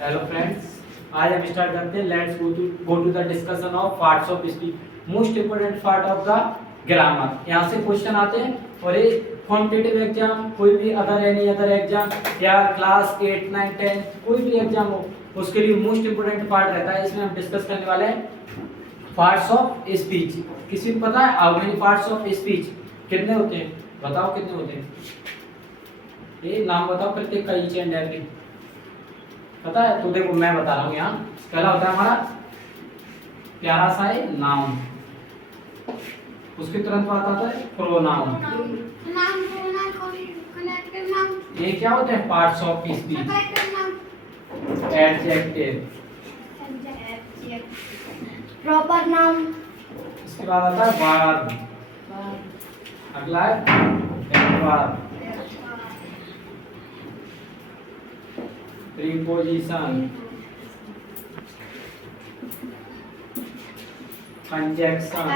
Hello friends, आज हम start करते हैं। Let's go to the discussion of parts of speech, most important part of the grammar. यहाँ से क्वेश्चन आते हैं और ये कॉम्पिटिटिव एग्जाम, कोई भी अदर एनी अदर एग्जाम या क्लास 8 9 10 कोई भी एग्जाम हो, उसके लिए मोस्ट इंपोर्टेंट पार्ट रहता है। इसमें हम डिस्कस करने वाले हैं पार्ट्स ऑफ स्पीच। किसी को पता है how many parts of speech कितने होते हैं? बताओ कितने होते हैं? ये नाम बताओ प्रत्येक का, ईच एंड एवरी पता है? तो देखो मैं बता रहा हूँ। यहाँ पहला होता है हमारा प्यारा सा है नाउन, उसके तुरंत बाद आता है प्रोनाउन। ये क्या होते हैं? Parts of speech. Adjective, proper noun. इसके बाद आता है वर्ब। अगला है एडवर्ब, प्रीपोजिशन, कंजंक्शन।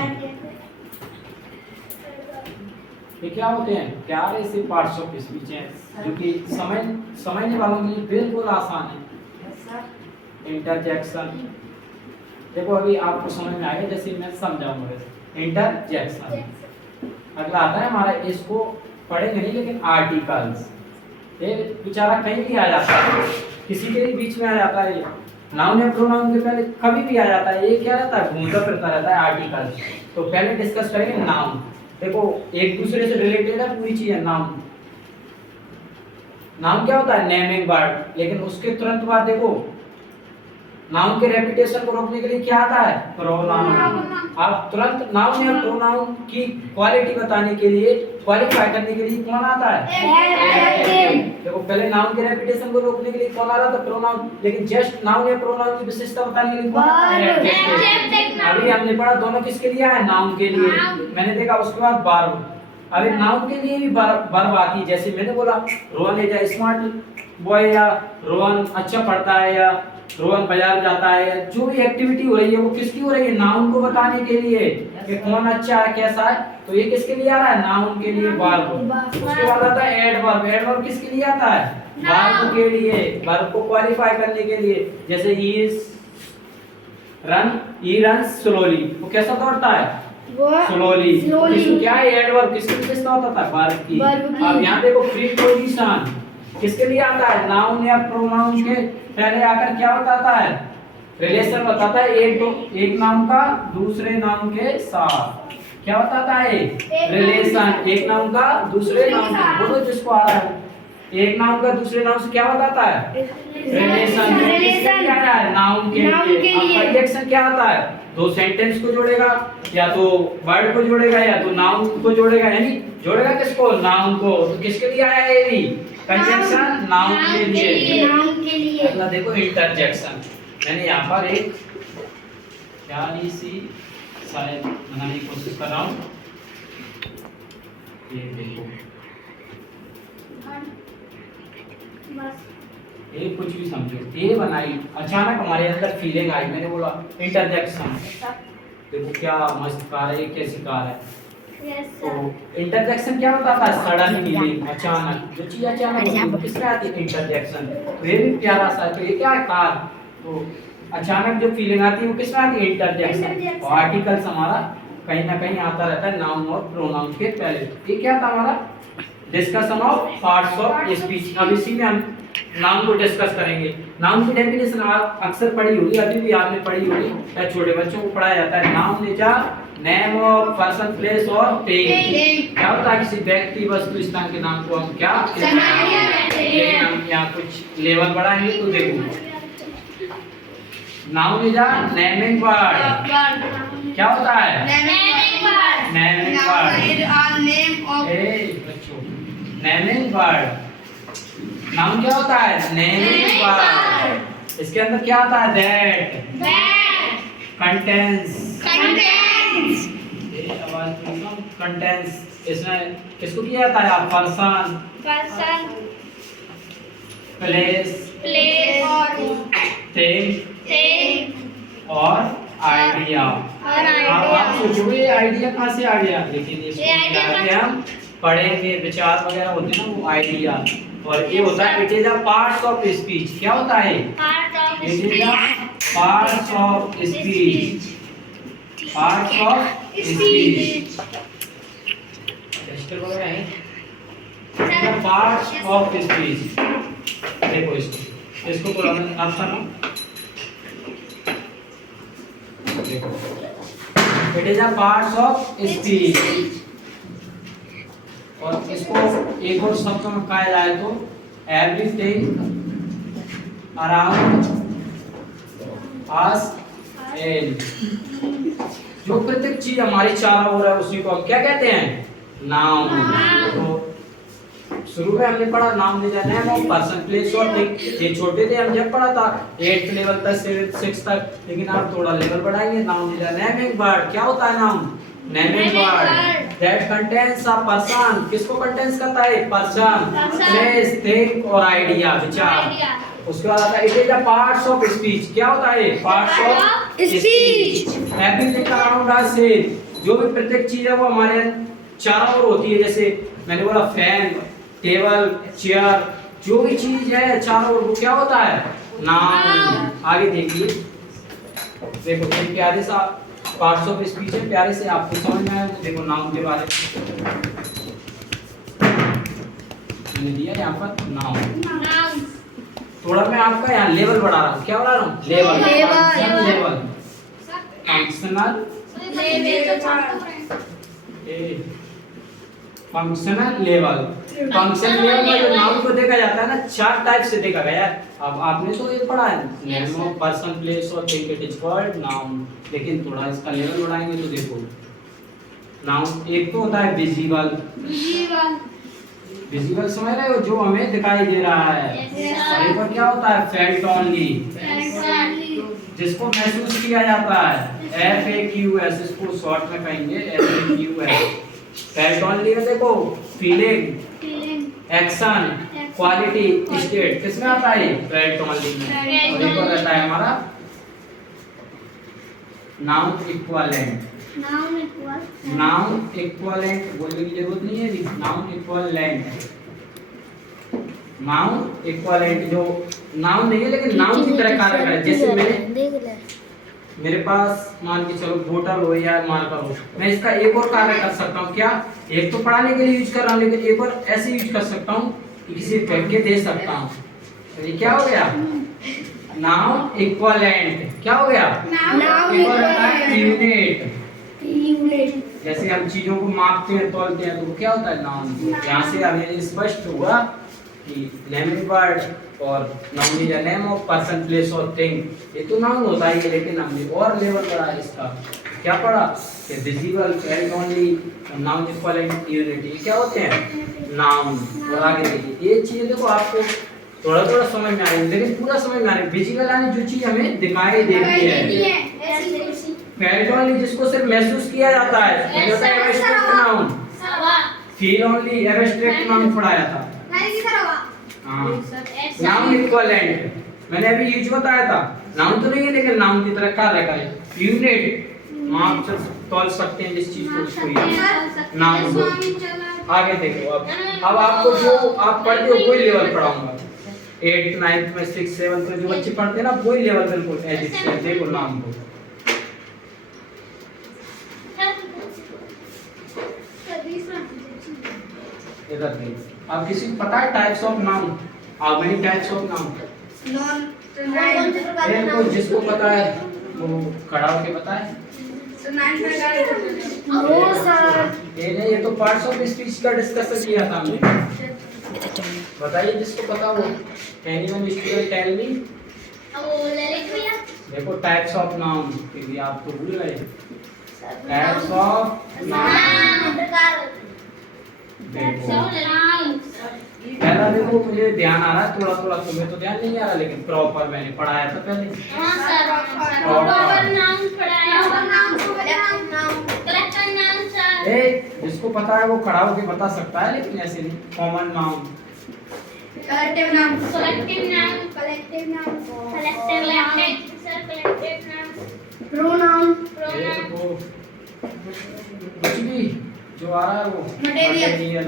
ये क्या होते हैं? प्यारे से पार्ट्स ऑफ स्पीच हैं जो कि समझने वालों के लिए बिल्कुल आसान है। इंटरजेक्शन, देखो अभी आपको समझ में आएगा जैसे मैं समझाऊंगा। इंटरजेक्शन। अगला आता है हमारा, इसको पढ़ेंगे नहीं लेकिन आर्टिकल्स। ये बेचारा कहीं भी आ जाता है, किसी के भी बीच में आ जाता है। नाउन या प्रोनाउन के पहले कभी भी आ जाता है। ये क्या रहता है? घूमता फिरता रहता है आर्टिकल। तो पहले डिस्कस करेंगे नाउन। देखो एक दूसरे से रिलेटेड है पूरी चीज। नाउन, नाउन क्या होता है? Naming word. लेकिन उसके तुरंत बाद देखो नाउन के रेपिटेशन को रोकने के लिए क्या आता है? प्रोनाउन। आप तुरंत नाउन या प्रोनाउन की क्वालिटी बताने के लिए, क्वालिफाई करने के लिए कौन आता है? एडजेक्टिव। देखो पहले नाउन के रेपिटेशन को रोकने के लिए कौन आ रहा था? प्रोनाउन। लेकिन जस्ट नाउन या प्रोनाउन की विशेषता बताने के लिए कौन आता है? एडजेक्टिव। अभी हमने पढ़ा दोनों किसके लिए है? नाउन के लिए। मैंने देखा उसके बाद वर्ब। अभी नाउन के लिए भी वर्ब आती है। जैसे मैंने बोला Rohan is a smart boy, या रोहन अच्छा पढ़ता है, या रोहन बाजार जाता है। जो भी एक्टिविटी हो रही है वो किसकी हो रही है? नाउन को बताने के लिए कि कौन अच्छा है कैसा है। तो ये किसके लिए आ रहा है? नाउन के लिए वर्ब। उसके बाद आता है एडवर्ब। एडवर्ब किसके लिए आता है? वर्ब के लिए, वर्ब को क्वालिफाई करने के लिए। जैसे ही रन्स स्लोली, वो कैसा दौड़ता है? स्लोली। इसको क्या है? एडवर्ब। किसकी विशेषता होता था? वर्ब की। अब यहाँ देखो प्रीपोजिशन किसके लिए आता है? नाउन या प्रोनाउन के पहले आकर क्या बताता है? रिलेशन बताता है। एक नाउन का दूसरे नाउन के साथ क्या बताता है? रिलेशन। एक नाउन का दूसरे नाउन से, बोलो जिसको आ रहा है। एक नाउन का दूसरे नाउन से क्या बताता है? रिलेशन। क्या है? नाउन के लिए। कंजंक्शन क्या आता है? दो सेंटेंस को जोड़ेगा, या तो वर्ड को जोड़ेगा या तो नाउन को जोड़ेगा। यानी जोड़ेगा किसको? नाउन को। तो किसके लिए आया है? ये भी कंजंक्शन नाउन के लिए। अगला देखो इंटरजेक्शन। मैंने यहाँ पर एक प्यारी सी शायद बनाने की कोशिश कर रहा हूँ। ये देखो, ये कुछ भी समझो। ये बनाई अचानक हमारे अंदर फीलिंग आई, मैंने बोला इंटरजेक्शन। देखो क्या मस्त कार है, कैसी कार है। तो इंटरजेक्शन क्या बताता है? सडन फीलिंग, अचानक जो चीज अचानक होती है किसमें आती है? इंटरजेक्शन। तो ये भी प्यारा सा। तो ये क्या है? कार। तो अचानक जो फीलिंग आती है वो किसमें आती है? इंटरजेक्शन। और आर्टिकल्स हमारा कहीं ना कहीं आता रहता है नाउन और प्रोनाउन के पहले। ये क्या था हमारा? Discussion of parts of speech. अब इसी में हम नाउन को डिस्कस करेंगे। नाउन की डेफिनेशन आप अक्सर पढ़ी होगी, अभी भी आपने पढ़ी होगी या छोटे बच्चों को पढ़ाया जाता है। Noun is a name of person, place और थिंग। क्या होता है? किसी व्यक्ति, वस्तु, स्थान के नाम को हम क्या कहते हैं? लेकिन हम यहाँ कुछ लेवल बढ़ाएंगे तो देखो, noun is a naming word. क्या होता है? Naming word. Naming word. Noun क्या होता है? Naming word. इसके अंदर क्या आता है? That, contains. ये आवाज कंटेंस। इसमें किसको किया जाता है? पर्सन, प्लेस, थिंग और आइडिया। आप सोचो ये आइडिया कहाँ से आ गया? लेकिन इसको हम पढ़ेंगे, विचार वगैरह होते हैं ना, वो आइडिया। और ये होता है it is a parts of speech. क्या होता है? It is the parts of speech. Parts of speech. Tester वगैरह है? The parts of speech. देखो इसको बोला मैंने आप सुनो। देखो It is the parts of speech. और इसको एक और शब्द में कहा जाए तो everything around us and जो प्रत्येक चीज हमारी चारों ओर है उसी को हम क्या कहते हैं? नाउन। तो शुरू में हमने पढ़ा नाउन ले जाना है वो पर्सन प्लेस और थिंग। ये छोटे थे हम जब पढ़ा था 8th लेवल तक 6 तक, लेकिन आप थोड़ा लेवल बढ़ाएंगे। नाउन ले जाना नेमिंग वर्ड। क्या होता है noun? Naming word that contains a person. किसको कंटेन्स करता है? पर्सन, प्लेस, थिंग और आइडिया, विचार। उसके बाद आता है it is the parts of speech. क्या होता है? Parts of speech. Everything around us is, जो भी प्रत्येक चीज है वो हमारे चारों ओर होती है। जैसे मैंने बोला फैन, टेबल, चेयर, जो भी चीज है चारों ओर वो क्या होता है? नाउन। आगे देखिए, देखो ये प्यारे सा पार्ट्स ऑफ स्पीच है, प्यारे से आपको समझ में आया। देखो नाउन के बारे में मैंने दिया यहाँ पर नाउन। थोड़ा मैं आपका यहाँ लेवल बढ़ा रहा हूँ। क्या बढ़ा रहा हूँ? Level. Level functional functional level. Functional level में जो नाउन को देखा जाता है ना 4 टाइप से देखा गया है। अब आपने तो ये पढ़ा है नेम ऑफ पर्सन प्लेस और thing, it is called noun. लेकिन थोड़ा इसका लेवल बढ़ाएंगे तो देखो नाउन एक तो होता है विजिबल। विजिबल समझ रहे हो? जो हमें दिखाई दे रहा है। और एक और क्या होता है? फेल्ट ओनली, जिसको महसूस किया जाता है। FAQS इसको शॉर्ट में कहेंगे FAQS। फेल्ट ओनली में देखो फीलिंग, एक्शन, क्वालिटी, स्टेट किसमें आता है? फेल्ट ओनली में। और एक और रहता है हमारा नाउन इक्विवेलेंट। नाउन इक्विवेलेंट बोलने की जरूरत नहीं है। नाउन इक्विवेलेंट, नाउन इक्विवेलेंट जो नाउन नहीं है लेकिन नाउन की तरह कार्य करे। जैसे मेरे पास मान के चलो बोतल हो या मार्कर हो, मैं इसका एक और कार्य कर सकता हूँ। क्या? एक तो पढ़ाने के लिए यूज कर रहा हूँ, लेकिन एक और ऐसे यूज कर सकता हूँ कि किसी फेंक के दे सकता हूँ। तो ये क्या हो गया? Noun equivalent. क्या हो गया? यूनिट। जैसे हम चीजों को मापते हैं, तौलते हैं, तो वो क्या होता है? नाउन। यहाँ से हमें स्पष्ट हुआ कि नेमिंग वर्ड और noun is a name of person place और थिंग। ये तो नाउन होता ही है, लेकिन हमने और लेवल पढ़ा इसका। क्या पढ़ा? कि visible, felt only, noun equivalent, unit, ये क्या होते हैं? नाउन। और आगे देखिए ये चीज देखो आपको थोड़ा थोड़ा समझ में आ रही है, लेकिन पूरा समझ में आ रही है। विजिबल यानी जो चीज हमें दिखाई देती है। फेल्ट ओनली जिसको सिर्फ महसूस किया जाता है। Abstract noun. Feel only abstract noun पढ़ाया था। नाउन इक्विवेलेंट मैंने अभी यूज बताया था। नाउन तो नहीं है लेकिन नाउन की तरह कार्य करे। यूनिट माप तौल सकते हैं जिस चीज को, उसको नाउन। आगे देखो अब आपको जो आप पढ़ते हो वही लेवल पढ़ाऊंगा। 8th 9th में 6th 7th में जो बच्चे पढ़ते हैं ना वही लेवल बिल्कुल एज इट इज। देखो नाम को इधर देखो। अब किसी को पता है types of noun? How many types of noun? को जिसको पता है वो खड़ा होके बताए। ये तो पार्ट्स ऑफ स्पीच का डिस्कशन किया था हमने। बताइए जिसको पता हो। Anyone student tell me. देखो टाइप्स ऑफ नाउन, क्योंकि आप तो भूल गए। टाइप्स ऑफ नाउन पहला देखो मुझे ध्यान आ रहा है थोड़ा थोड़ा, तुम्हें तो ध्यान नहीं आ रहा, लेकिन प्रॉपर मैंने पढ़ाया था पहले। जिसको पता है वो खड़ा होके बता सकता है, लेकिन ऐसे नहीं। Common noun, collective noun, pronoun, कुछ भी जो आ रहा है वो मटेरियल,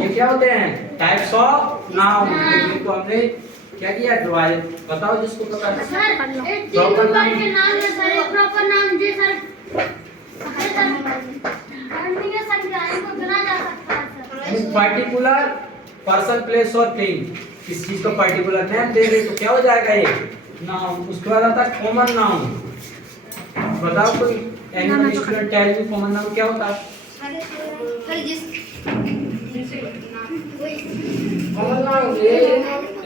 ये क्या होते हैं? Types of noun. इनको हमने क्या किया? डिवाइड। बताओ जिसको पता है। प्रॉपर नाम के नाम है सर, प्रॉपर नाम जी सर। अन्य संख्याएं को गिना जा सकता है सर। पर्टिकुलर पर्सन, प्लेस और थिंग, किस चीज को पर्टिकुलर नेम दे रहे तो क्या हो जाएगा ये? नाउन। उसके बाद आता है कॉमन नाउन। बताओ कोई animal student tell me common noun क्या होता है? सर जिस कॉमन नाउन ये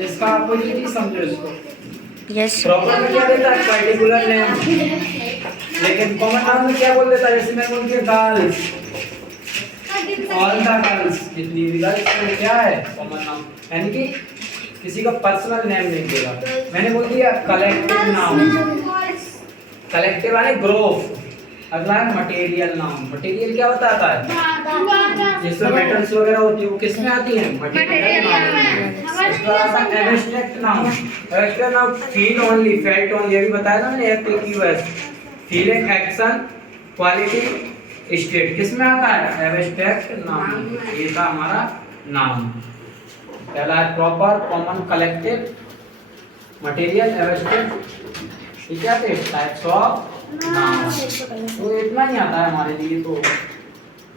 इसका अपोजिट ही समझो इसको। यस प्रॉपर में क्या देता है? Particular name. लेकिन कॉमन नाउन में क्या बोल देता है? जैसे मैं बोल दिया गर्ल्स, ऑल द गर्ल्स, जितनी भी गर्ल्स वो क्या है? Common noun. यानी कि किसी का पर्सनल नेम नहीं देगा। मैंने बोल दिया कलेक्टिव नाउन। कलेक्टिव यानी ग्रुप। अगला है मटेरियल नाउन। मटेरियल क्या होता है? जिसमें मेटल्स वगैरह होती है वो किसमें आती है? Material noun. इसका आता है abstract noun. Abstract noun feel only, felt only, अभी बताया था मैंने active feeling, action, quality, state किसमें आता है? Abstract noun. ये था हमारा नाउन। पहला है proper, common, collective, material, abstract. ये क्या थे? Types of noun. तो इतना ही आता है हमारे लिए। तो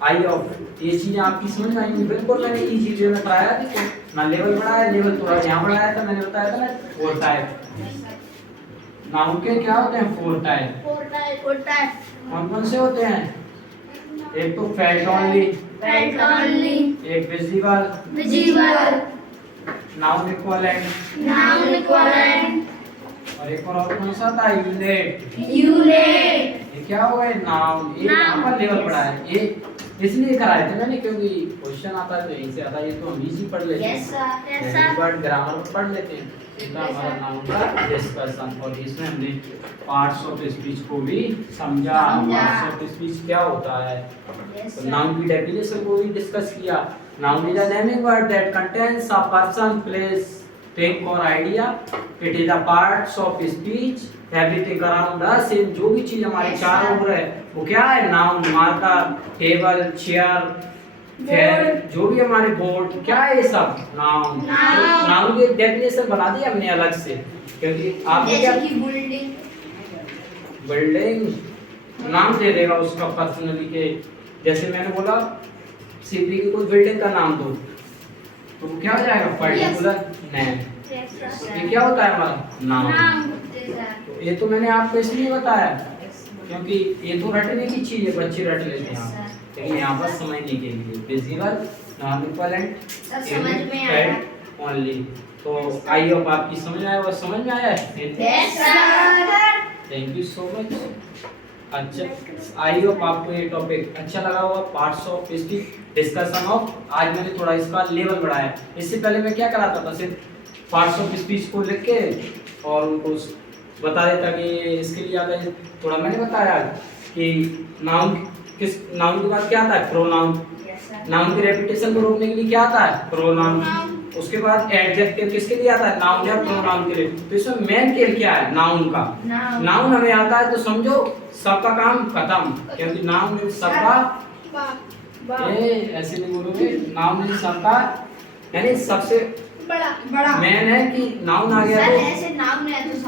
आई ऑफ ये चीजें आपकी समझ में आएंगी। बिल्कुल मैंने ये चीजें में पढ़ाया थी ना, लेवल बढ़ाया, लेवल थोड़ा यहाँ बढ़ाया था। मैंने बताया था ना 4 टाइप नाउन के। क्या होते हैं? 4 टाइप। कौन कौन से होते हैं? एक तो फेल्ट ओनली, एक विजिबल, नाउन इक्विवेलेंट, और एक और कौन सा था? यूनिट। ये क्या हुआ है? नाउन। ये यहाँ पर लेवल पढ़ा है। ये इसलिए कराए थे मैंने क्योंकि क्वेश्चन आता है तो यहीं से आता है। ये तो हम इजी पढ़ लेते हैं, बट ग्रामर में पढ़ लेते हैं। ये था हमारा नाउन का डिस्कशन। और इसमें हमने पार्ट्स ऑफ स्पीच को भी समझा। पार्ट्स ऑफ स्पीच क्या होता है, तो नाउन की डेफिनेशन को भी डिस्कस किया। Noun is a naming word that contains a person, place, thing और idea. It is a parts of speech, everything around us. इन जो भी चीज हमारे चारों ओर है वो क्या है? Noun. Marker, table, chair, fan, जो भी हमारे बोर्ड, क्या है? ये सब नाउन। नाउन की एक डेफिनेशन बना दी हमने अलग से, क्योंकि आपने क्या बिल्डिंग नाम दे देगा उसका पर्सनली के। जैसे मैंने बोला सीपी की कोई बिल्डिंग का नाम दो तो वो क्या हो जाएगा? Particular name. ये क्या होता है हमारा? नाउन। तो ये तो मैंने आपको इसलिए बताया क्योंकि ये तो रटने की चीज है, बच्चे रट लेते हैं। लेकिन यहाँ पर समझने के लिए visible, non equivalent, felt only. तो आई होप आपकी समझ में आया। और समझ में आया है? Thank you so much. अच्छा, आई होप आपको ये टॉपिक अच्छा लगा होगा। Parts of speech discussion of. आज मैंने थोड़ा इसका लेवल बढ़ाया। इससे पहले मैं क्या कराता था? सिर्फ पार्ट्स ऑफ स्पीच को लिख के और उनको बता देता कि इसके लिए आता है। थोड़ा मैंने बताया कि नाउन किस, नाउन के बाद क्या आता है? प्रोनाउन। नाउन की रेपिटेशन को रोकने के लिए क्या आता है? प्रोनाउन। उसके बाद एडजेक्टिव किसके लिए आता है? नाउन या प्रोनाउन के लिए। तो इसमें मेन खेल क्या है? नाउन का। नाउन हमें आता है तो समझो सबका काम खत्म, क्योंकि नाउन मीन सबका। ऐसे नहीं बोलोगे। नाउन मीन सबका यानी सबसे बड़ा मेन है कि नाउन आ गया तो ऐसे नाउन है तो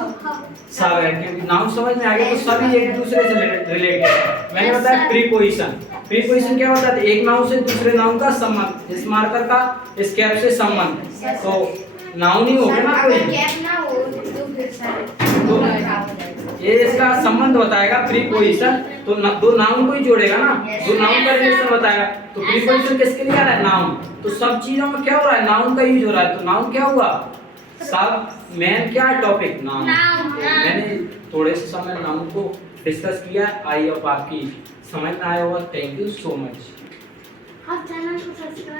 सब है, क्योंकि नाउन समझ में आ गया तो सभी एक दूसरे से रिलेटेड है। मैंने बताया प्रीपोजिशन। प्रीपोजिशन क्या होता है? एक नाउन से दूसरे नाउन का संबंध। इस मार्कर का इस कैप से संबंध, तो नाउन ही हो गया ना कोई। कैप ना हो तो फिर सर ये इसका संबंध बताएगा प्रीपोजिशन। तो दो नाउन को ही जोड़ेगा ना, दो नाउन का रिलेशन बताएगा। तो प्रीपोजिशन किसके लिए आ रहा है? नाउन। तो सब चीजों में क्या हो रहा है? नाउन का यूज हो रहा है। तो नाउन क्या हुआ? सब मेन क्या है टॉपिक? नाउन। मैंने थोड़े से समय नाउन को डिस्कस किया। आई होप आपकी समझ में आया होगा। Thank you so much. आप चैनल को सब्सक्राइब